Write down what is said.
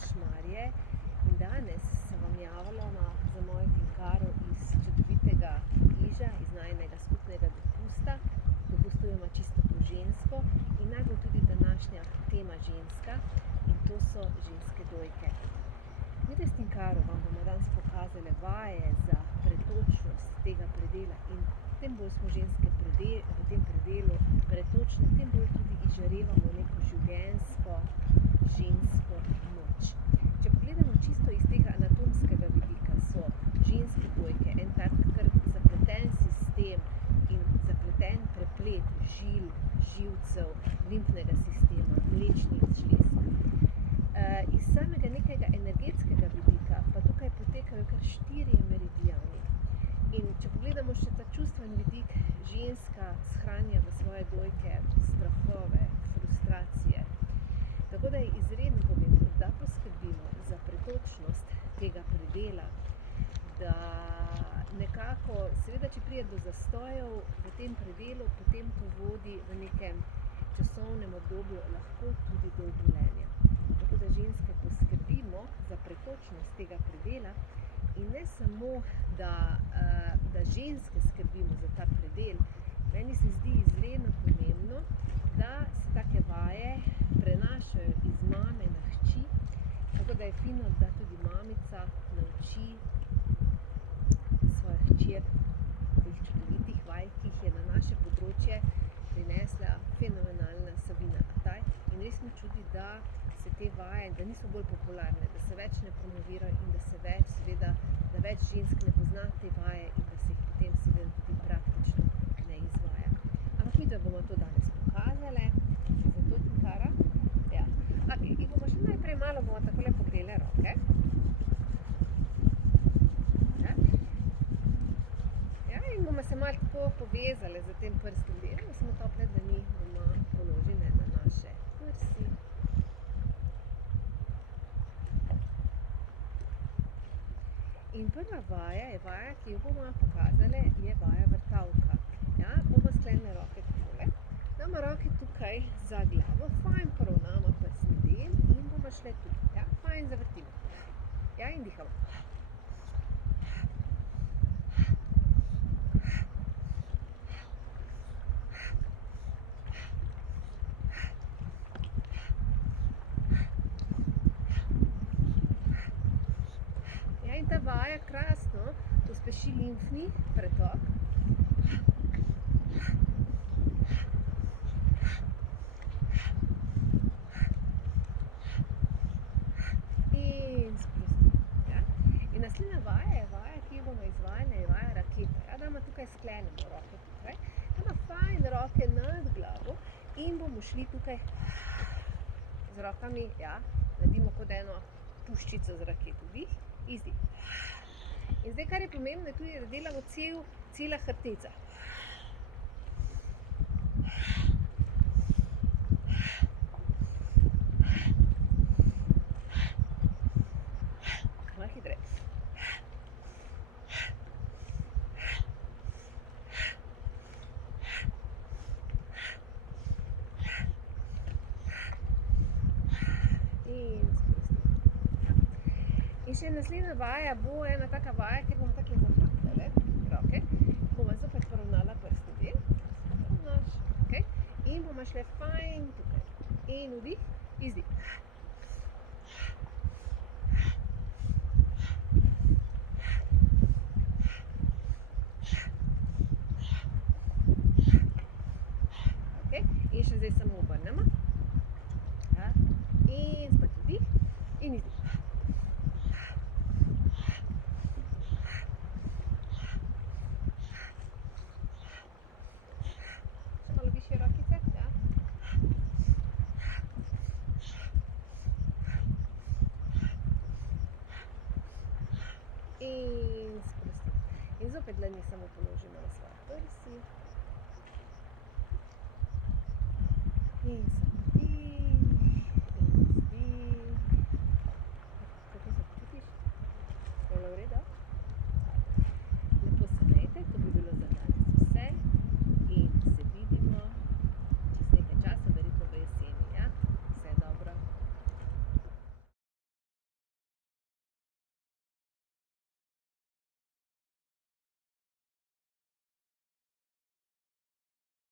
Šmarje in danes se vam javljamo za mojo Tinkaro iz čudovitega Iža, iz najinega skupnega dopusta. Dopustujemo čisto po žensko in naj bo tudi današnja tema ženska in to so ženske dojke. Mi s Tinkaro vam bomo danes pokazali vaje za pretočnost tega predela in tem bolj smo ženske v tem predelu pretočne, tem bolj tudi izžarevamo neko življenjsko, žensko moč. Če pogledamo čisto iz tega anatomskega vidika, so ženske dojke en tak kar zapleten sistem in zapleten preplet žil, živcev, limfnega sistema, mlečnih žlez. Iz samega nekega energetskega vidika pa tukaj potekajo kar 4 meridiani. In če pogledamo še ta čustven vidik, ženska shranja v svoje dojke strahove, frustracije. Tako da je izredno pomembno, da poskrbimo za pretočnost tega predela, da nekako, seveda, če pride do zastojev v tem predelu, potem to vodi v nekem časovnem obdobju lahko tudi do obolenja. Tako da ženske poskrbimo za pretočnost tega predela in ne samo, da ženske skrbimo za ta predel. Meni se zdi izredno pomembno, da se take vaje prenašajo iz mame na hči, tako da je fino, da tudi mamica nauči svojo hčer teh čudovitih vaj, ki jih je na naše področje prinesla fenomenalna Sabina Ataj. In res me čudi, da se te vaje, da niso bolj popularne, da se več ne promovirajo in da se več, seveda, da več žensk ne pozna te vaje in da se jih potem seveda tudi praktično ne izvaja. Ampak mi da bomo to danes pokazali, zato Tinkara. Ja. Okay. In bomo še najprej malo bomo takole pogrele roke. Ja. Ja, in bomo se malo tako povezali za tem prstem delom, da smo tople dlani bomo položili na naše prsi. In prva vaja je vaja, ki jo bomo pokazali, je vaja vrtavka. Ja, bomo sklenili roke takole. Damo roke tukaj za glavo, fajn poravnamo prsni del in bomo šli tukaj. Ja, fajn zavrtimo. Ja, in dihamo. In ta vaja krasno pospeši limfni pretok. In sprostimo. Ja? In naslednja vaja je vaja, ki jo bomo izvajali, je vaja raketa. Ja, damo tukaj sklenemo roke tukaj. Damo fajn roke nad glavo in bomo šli tukaj z rokami, ja, naredimo kot eno puščico z raketo. Dih, izdih. In zdaj, kar je pomembno, je tudi, da delamo cela hrbtenica. Malo hitreje. In in še naslednja vaja bo ena taka vaja, kjer bomo takle zahrapljali roke. Bomo zopet poravnala prstni del. Okay. In bomo šli fajn tukaj. In vdih, izdih. Okay. In še zdaj samo obrnemo. Ja. In spet vdih in izdih. In sprostimo. In zopet dlani samo položimo na svoje prsi. In